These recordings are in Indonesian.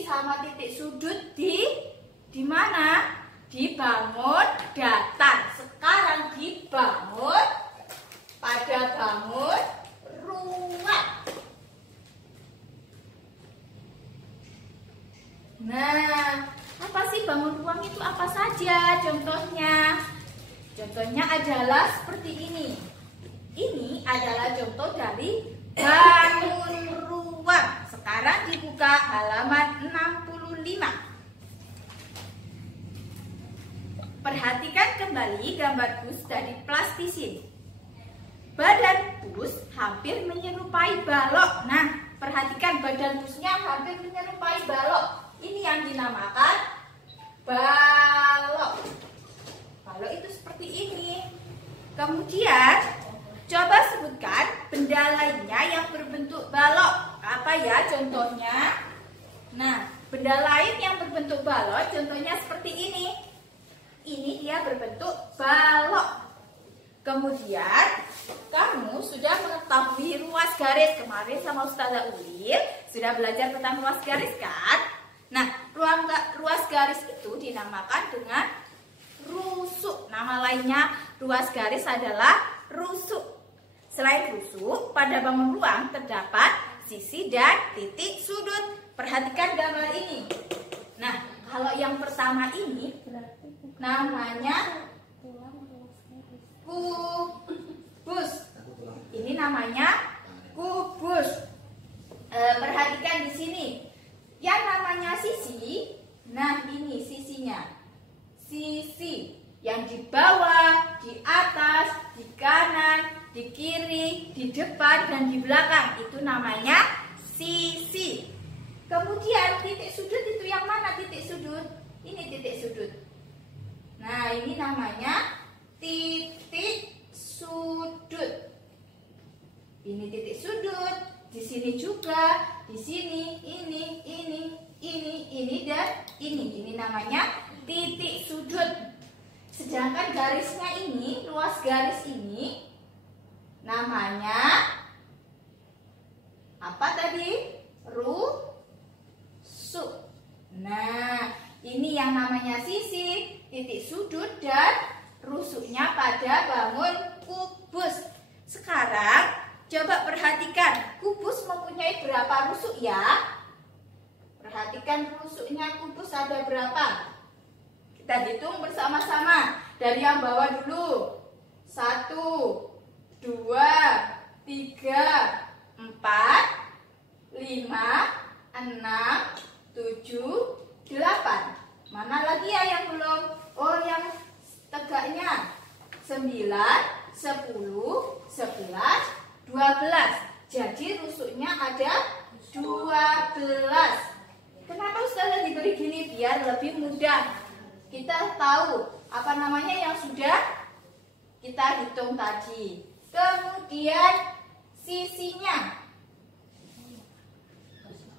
sisi sama titik sudut di mana? Dibangun datar. Sekarang dibangun pada bangun ruang. Nah, apa sih bangun ruang itu apa saja contohnya? Contohnya adalah seperti ini. Ini adalah contoh dari bangun ruang. Sekarang dibuka halaman 65. Perhatikan kembali gambar bus dari plastisin. Badan bus hampir menyerupai balok. Nah, perhatikan badan busnya hampir menyerupai balok. Ini yang dinamakan balok. Balok itu seperti ini. Kemudian, coba sebutkan benda lainnya yang berbentuk balok. Apa ya contohnya? Nah, benda lain yang berbentuk balok contohnya seperti ini. Ini dia berbentuk balok. Kemudian, kamu sudah mengetahui ruas garis. Kemarin sama Ustazah Ulil sudah belajar tentang ruas garis kan? Nah, ruas garis itu dinamakan dengan rusuk. Nama lainnya ruas garis adalah rusuk. Selain rusuk, pada bangun ruang terdapat sisi dan titik sudut. Perhatikan gambar ini. Nah, kalau yang pertama ini namanya kubus. Ini namanya kubus. Perhatikan di sini. Yang namanya sisi, nah ini sisinya. Sisi yang di bawah, di atas, di kanan, di kiri, di depan, dan di belakang. Itu namanya sisi. Kemudian titik sudut itu yang mana titik sudut? Ini titik sudut. Nah, ini namanya titik sudut. Ini titik sudut. Di sini juga, di sini, ini dan ini. Ini namanya titik sudut. Sedangkan garisnya ini, ruas garis ini namanya apa tadi? Rusuk. Nah, ini yang namanya sisi, titik sudut dan rusuknya pada bangun kubus. Sekarang coba perhatikan, kubus mempunyai berapa rusuk ya? Perhatikan rusuknya kubus ada berapa? Kita hitung bersama-sama. Dari yang bawah dulu. 1, 2, 3, 4, 5, 6, 7, 8. Mana lagi ya yang belum? Oh, yang tegaknya 9, 10, 11, 12. Jadi rusuknya ada 12. Kenapa Ustazah diberi gini? Biar lebih mudah kita tahu apa namanya yang sudah kita hitung tadi. Kemudian sisinya.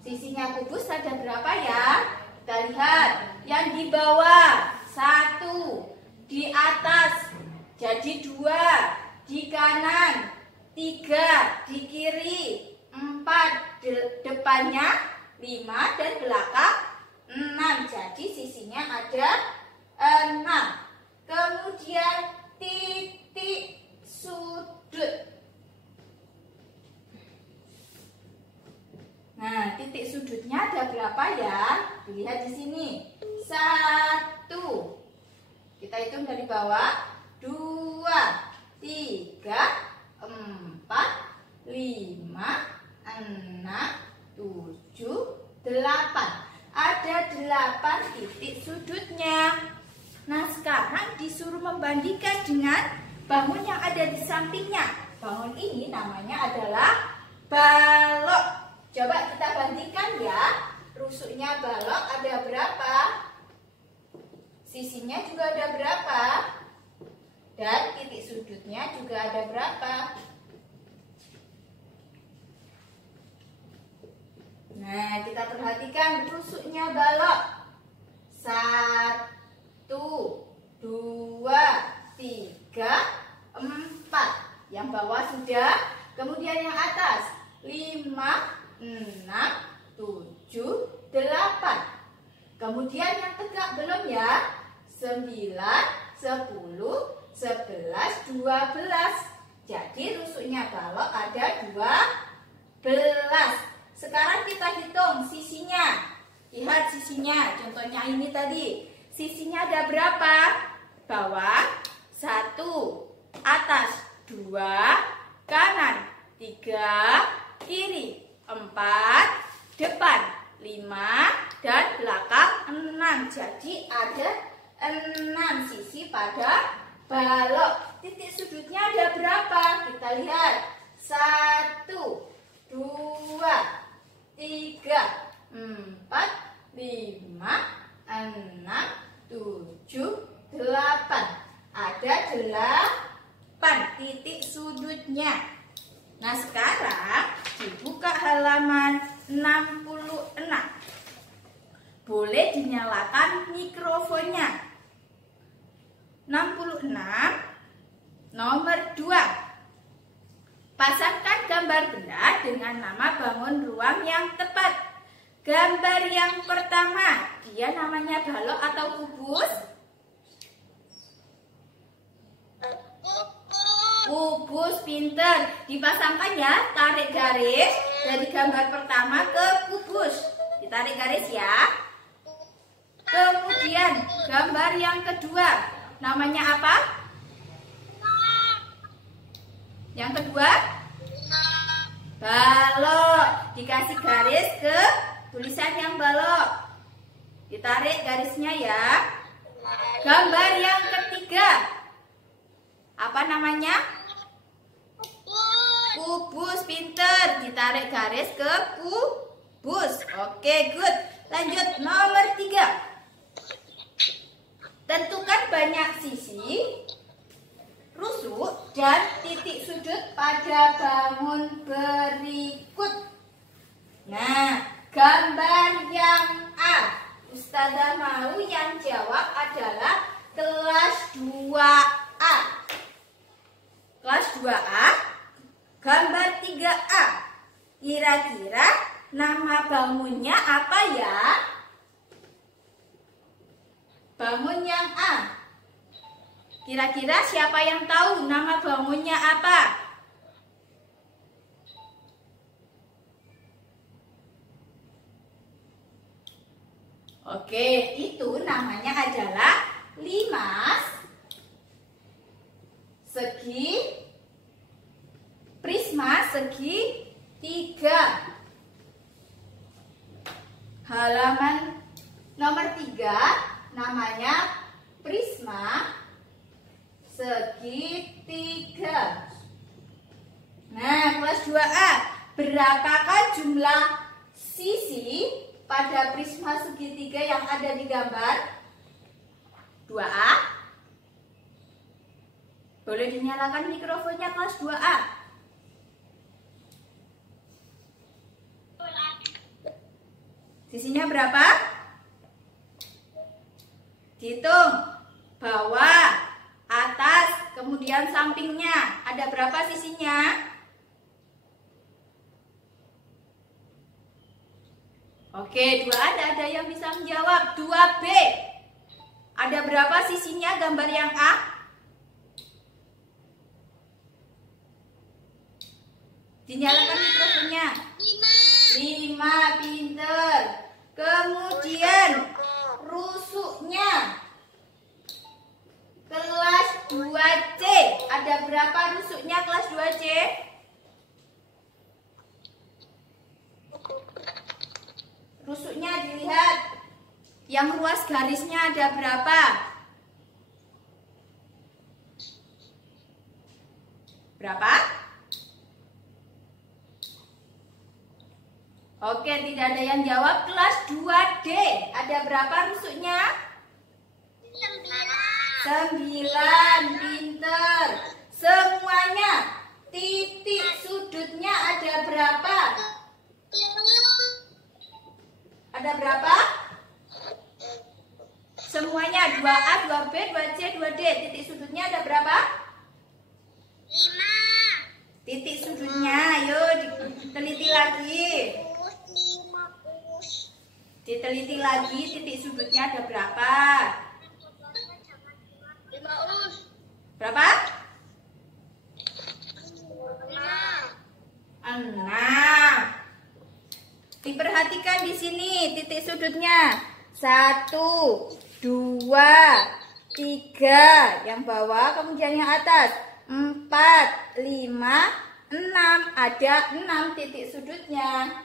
Sisinya kubus ada berapa ya? Kita lihat. Yang di bawah 1, di atas jadi 2, di kanan 3, di kiri 4, depannya 5 dan belakang 6. Jadi sisinya ada 6. Kemudian titik sudut. Nah, titik sudutnya ada berapa ya? Dilihat di sini. 1. Kita hitung dari bawah. 2, 3, 4, 5, 6, 7, 8. Ada 8 titik sudutnya. Nah, sekarang disuruh membandingkan dengan bangun yang ada di sampingnya. Bangun ini namanya adalah balok. Coba kita bandingkan ya. Rusuknya balok ada berapa? Sisinya juga ada berapa? Dan titik sudutnya juga ada berapa? Nah, kita perhatikan rusuknya balok. 1, 2, 3, 4. Yang bawah sudah. Kemudian yang atas 5, 6, 7, 8. Kemudian yang tegak belum ya? 9, 10, 11, 12. Jadi rusuknya balok ada 12. Sekarang kita hitung sisinya. Lihat sisinya. Contohnya ini tadi. Sisinya ada berapa? Bawah 1, atas 2, kanan 3, kiri 4, depan 5, dan belakang 6. Jadi ada 6 sisi pada balok. Titik sudutnya ada berapa? Kita lihat. 1, 2, 3, 4, 5, 6, 7, 8. Ada 8 titik sudutnya. Nah, sekarang dibuka halaman 66. Boleh dinyalakan mikrofonnya. 66 nomor 2. Pasangkan gambar benda dengan nama bangun ruang yang tepat. Gambar yang pertama, dia namanya balok atau kubus? Kubus, pinter. Dipasangkan ya, tarik garis dari gambar pertama ke kubus. Ditarik garis ya. Kemudian gambar yang kedua, namanya apa? Yang kedua? Balok. Dikasih garis ke tulisan yang balok. Ditarik garisnya ya. Gambar yang ketiga, apa namanya? Kubus, pinter. Ditarik garis ke kubus. Oke, good. Lanjut nomor 3. Tentukan banyak sisi, rusuk, dan titik sudut pada bangun berikut. Nah, gambar yang A, Ustazah mau yang jawab adalah kelas 2A. Kelas 2A, gambar 3A. Kira-kira nama bangunnya apa ya? Bangun yang A. Kira-kira siapa yang tahu nama bangunnya apa? Oke, itu namanya adalah limas, segi, prisma segi 3. Halaman nomor 3 namanya prisma segi 3. Nah, kelas 2A, berapakah jumlah sisi pada prisma segitiga yang ada di gambar 2A? Boleh dinyalakan mikrofonnya kelas 2A. Sisinya berapa? Dihitung. Bawah, atas, kemudian sampingnya. Ada berapa sisinya? Oke, 2A ada yang bisa menjawab. 2B. Ada berapa sisinya gambar yang A? Dinyalakan mikrofonnya. 5, pinter. Kemudian rusuknya. Kelas 2C. Ada berapa rusuknya kelas 2C? Rusuknya dilihat. Yang ruas garisnya ada berapa? Berapa? Oke, tidak ada yang jawab. Kelas 2D. Ada berapa rusuknya? 9, pinter. Semuanya. Titik sudutnya ada berapa? Ada berapa? Semuanya 2A, 2B, 2C, 2D. Titik sudutnya ada berapa? 5. Titik sudutnya, ayo diteliti lagi. Diteliti lagi titik sudutnya ada berapa? 5 us. Berapa? 5. 6. Diperhatikan di sini titik sudutnya. 1, 2, 3. Yang bawah kemudian yang atas. 4, 5, 6. Ada 6 titik sudutnya.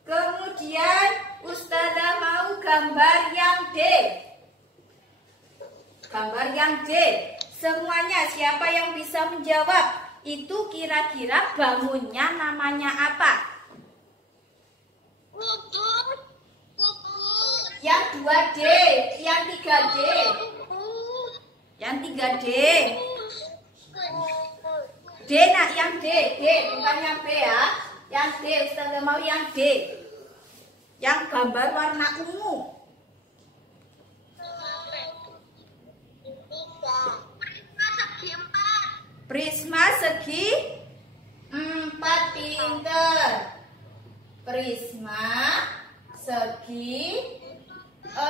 Kemudian Ustazah mau gambar yang D. Gambar yang D. Semuanya siapa yang bisa menjawab? Itu kira-kira bangunnya namanya apa? Kubus. Yang 2D, yang 3D. Yang 3D. D nak, yang D, bukan yang B ya. Yang D, Ustazah mau yang D. Yang gambar warna ungu. Prisma segi 4, pinter. Prisma segi 4.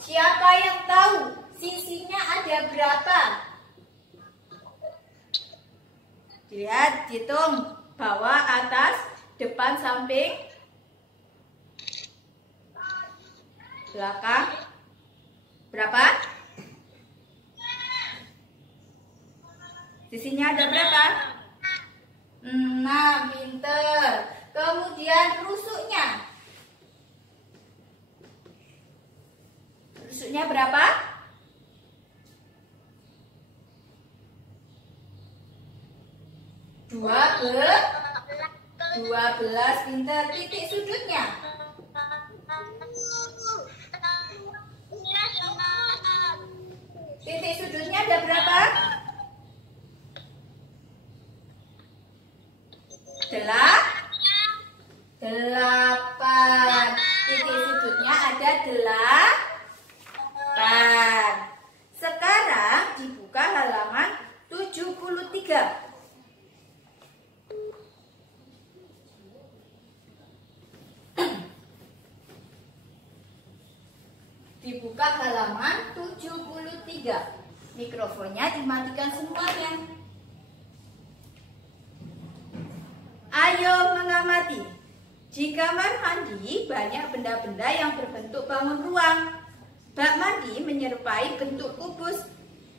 Siapa yang tahu sisinya ada berapa? Lihat, hitung bawah, atas, depan, samping, belakang. Berapa? Sisinya ada berapa? 6, pinter. Kemudian rusuknya. Rusuknya berapa? 12, pinter. Titik sudutnya. Titik sudutnya ada berapa? 8. Titik sudutnya ada 8. Sekarang dibuka halaman 73. Dibuka halaman 73. Mikrofonnya dimatikan semuanya. Ayo mengamati. Di kamar mandi banyak benda-benda yang berbentuk bangun ruang. Bak mandi menyerupai bentuk kubus.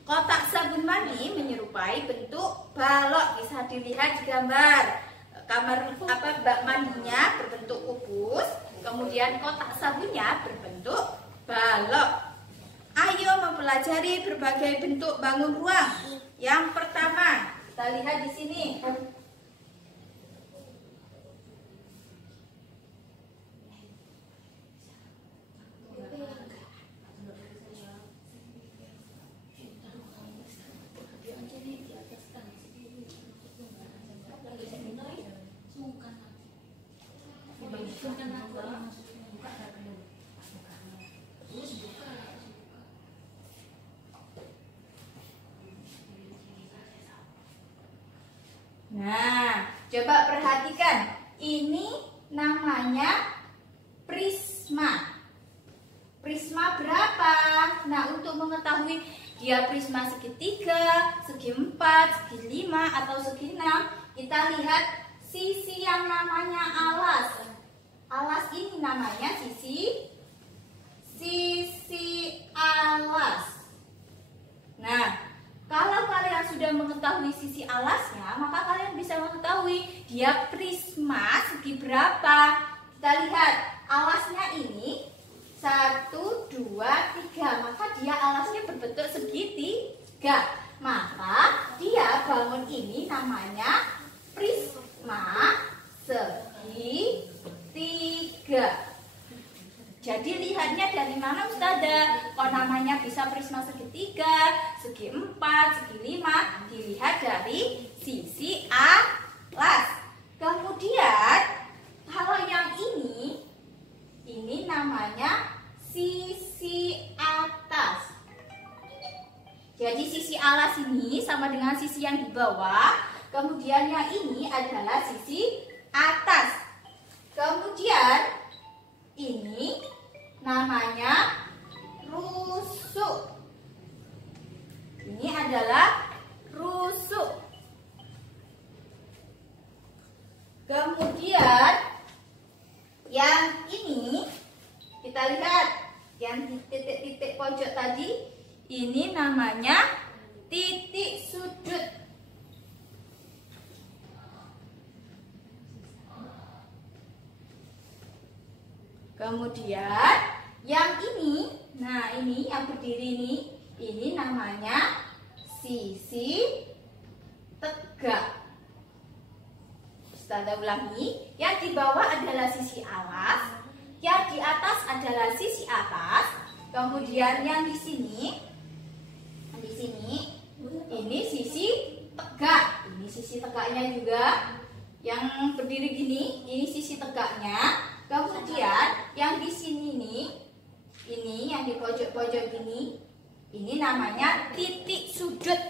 Kotak sabun mandi menyerupai bentuk balok. Bisa dilihat di gambar. Bak mandinya berbentuk kubus, kemudian kotak sabunnya berbentuk balok. Ayo mempelajari berbagai bentuk bangun ruang. Yang pertama, kita lihat di sini. Nah, coba perhatikan. Ini namanya prisma. Prisma berapa? Nah, untuk mengetahui dia prisma segitiga, segi 4, segi 5, atau segi 6, kita lihat sisi yang namanya alas. Alas ini namanya sisi alas. Nah, kalau kalian sudah mengetahui sisi alasnya, maka kalian bisa mengetahui dia prisma segi berapa. Kita lihat alasnya ini 1, 2, 3. Maka dia alasnya berbentuk segitiga. Maka dia bangun ini namanya prisma segitiga. Jadi lihatnya dari mana Ustazah? Kok namanya bisa prisma segitiga, segi 4, segi 5? Dilihat dari sisi alas. Kemudian kalau yang ini namanya sisi atas. Jadi sisi alas ini sama dengan sisi yang di bawah. Kemudian yang ini adalah sisi atas. Kemudian ini kita lihat yang titik-titik pojok tadi, ini namanya titik sudut. Kemudian yang ini, nah ini yang berdiri ini namanya sisi tegak. Kita ulangi, yang di bawah adalah sisi alas, yang di atas adalah sisi atas. Kemudian yang di sini ini sisi tegak. Ini sisi tegaknya juga. Yang berdiri gini, ini sisi tegaknya. Kemudian yang di sini ini yang di pojok-pojok ini namanya titik sudut.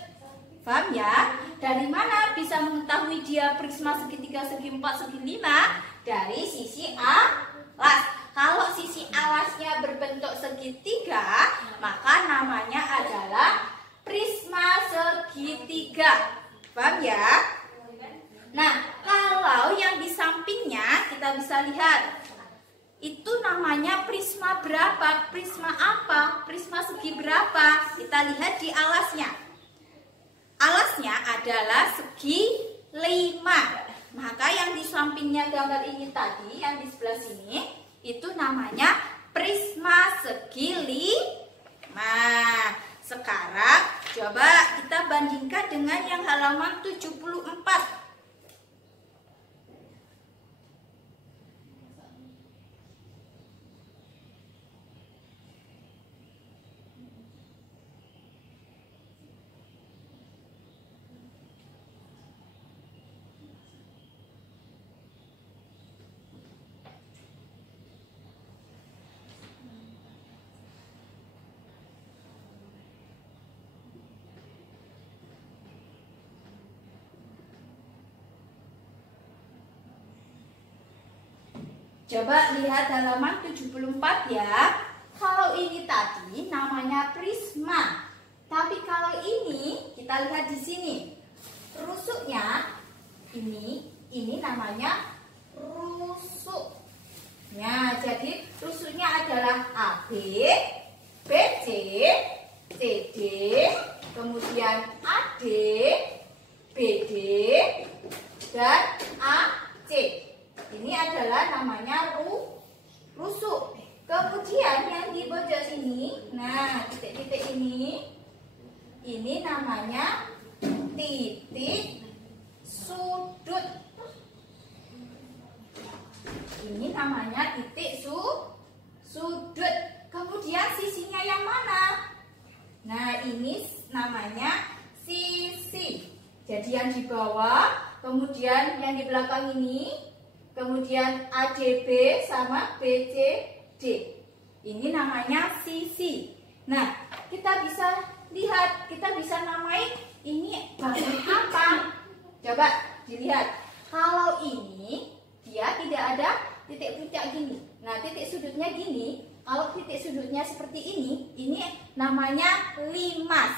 Paham ya? Dari mana bisa mengetahui dia prisma segitiga, segi 4, segi 5? Dari sisi alas. Kalau sisi alasnya berbentuk segitiga, maka namanya adalah prisma segitiga. Paham ya? Nah, kalau yang di sampingnya kita bisa lihat, itu namanya prisma berapa? Prisma apa? Prisma segi berapa? Kita lihat di alasnya. Alasnya adalah segi 5. Maka yang di sampingnya gambar ini tadi, yang di sebelah sini, itu namanya prisma segi 5. Sekarang coba kita bandingkan dengan yang halaman 74. Coba lihat halaman 74 ya. Kalau ini tadi namanya prisma. Tapi kalau ini kita lihat di sini. Rusuknya ini namanya rusuk. Ya, jadi rusuknya adalah AB, BC, CD, kemudian AD, BD, dan AC. Ini adalah namanya rusuk. Kemudian yang di pojok sini, nah titik-titik ini namanya titik sudut. Ini namanya titik sudut. Kemudian sisinya yang mana? Nah ini namanya sisi. Jadi yang di bawah, kemudian yang di belakang ini, kemudian ADB sama BCD. Ini namanya sisi. Nah, kita bisa lihat, kita bisa namai ini bagian apa? Coba dilihat. Kalau ini dia tidak ada titik puncak gini. Nah, titik sudutnya gini. Kalau titik sudutnya seperti ini namanya limas.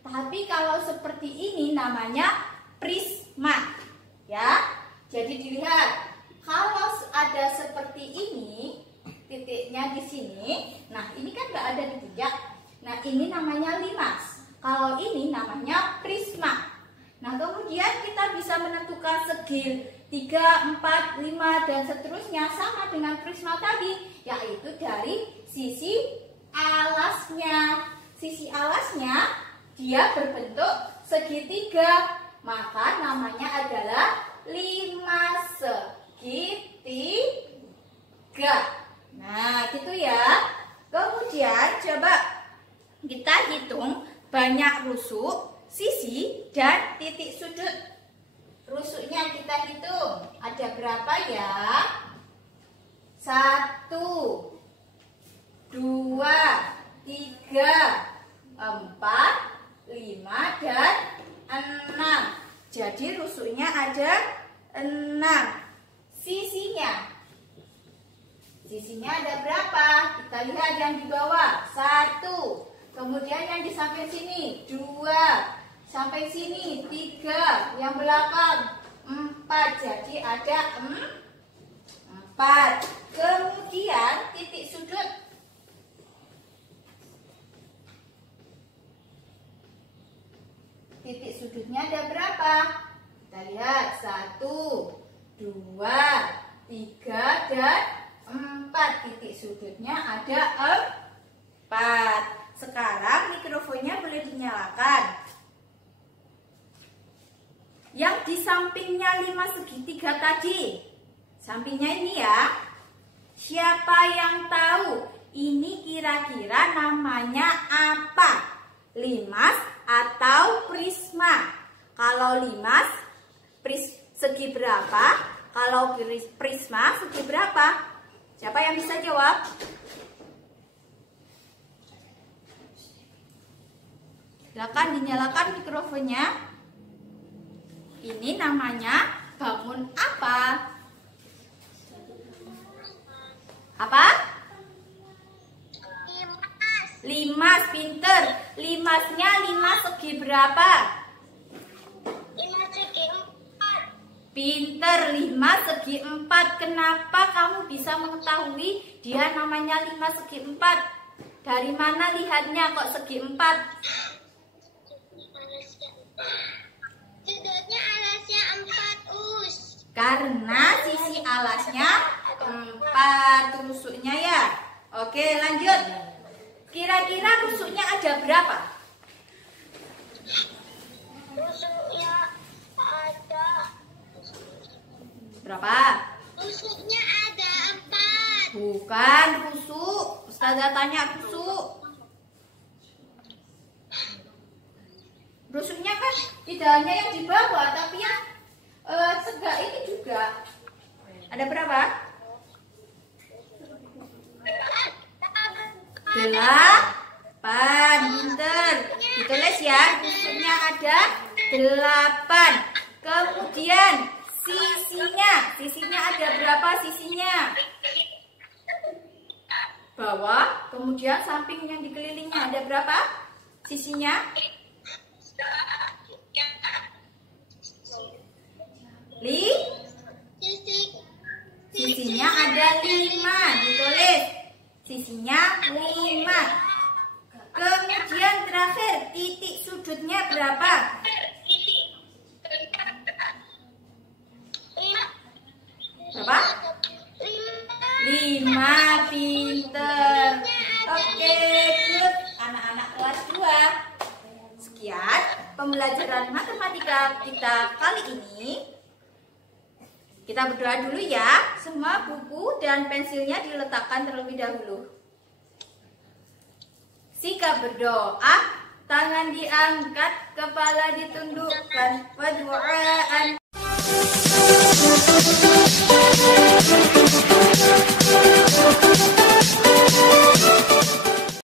Tapi kalau seperti ini namanya prisma. Ya. Jadi dilihat. Kalau ada seperti ini, titiknya di sini, nah ini kan nggak ada di puncak. Nah ini namanya limas. Kalau ini namanya prisma. Nah kemudian kita bisa menentukan segi 3, 4, 5 dan seterusnya sama dengan prisma tadi, yaitu dari sisi alasnya. Sisi alasnya dia berbentuk segitiga, maka namanya adalah limas segitiga. Nah, gitu ya. Kemudian coba kita hitung banyak rusuk, sisi, dan titik sudut. Rusuknya kita hitung. Ada berapa ya? 1, 2, 3, 4, 5, dan 6. Jadi rusuknya ada 6. Sisinya ada berapa? Kita lihat yang di bawah 1. Kemudian yang di samping sini 2. Sampai sini 3. Yang belakang 4. Jadi ada 4. Kemudian berapa? Kita lihat 1, 2, 3, dan 4. Titik sudutnya ada 4. Sekarang mikrofonnya boleh dinyalakan. Yang di sampingnya 5 segitiga tadi, sampingnya ini ya, siapa yang tahu ini kira-kira namanya apa? Limas atau prisma? Kalau limas segi berapa? Kalau prisma segi berapa? Siapa yang bisa jawab? Silakan dinyalakan mikrofonnya. Ini namanya bangun apa? Apa? Limas, pinter. Limasnya 5 segi berapa? 5 segi 4. Pinter, 5 segi 4. Kenapa kamu bisa mengetahui dia namanya 5 segi 4? Dari mana lihatnya kok segi 4? Sudutnya alasnya 4, Us. Karena sisi alasnya 4 rusuknya ya. Oke, lanjut. Kira-kira rusuknya ada berapa? Rusuknya ada. Berapa? Rusuknya ada 4. Bukan rusuk. Ustazah tanya rusuk. Rusuknya kan tidak hanya yang di bawah, tapi yang tegak ini juga. Ada berapa? 8. Pinter. Ditulis ya. Rusuknya ada 8. Kemudian sisinya ada berapa sisinya? Bawah. Kemudian samping yang dikelilingnya ada berapa sisinya? Sisinya ada 5. Ditulis. Sisinya 5. Kemudian terakhir titik sudutnya berapa? 5. Berapa? 5. Pinter. Oke, good. Anak-anak kelas 2. Sekian pembelajaran matematika kita kali ini. Kita berdoa dulu ya. Semua buku dan pensilnya diletakkan terlebih dahulu. Sikap berdoa, tangan diangkat, kepala ditundukkan, berdoa.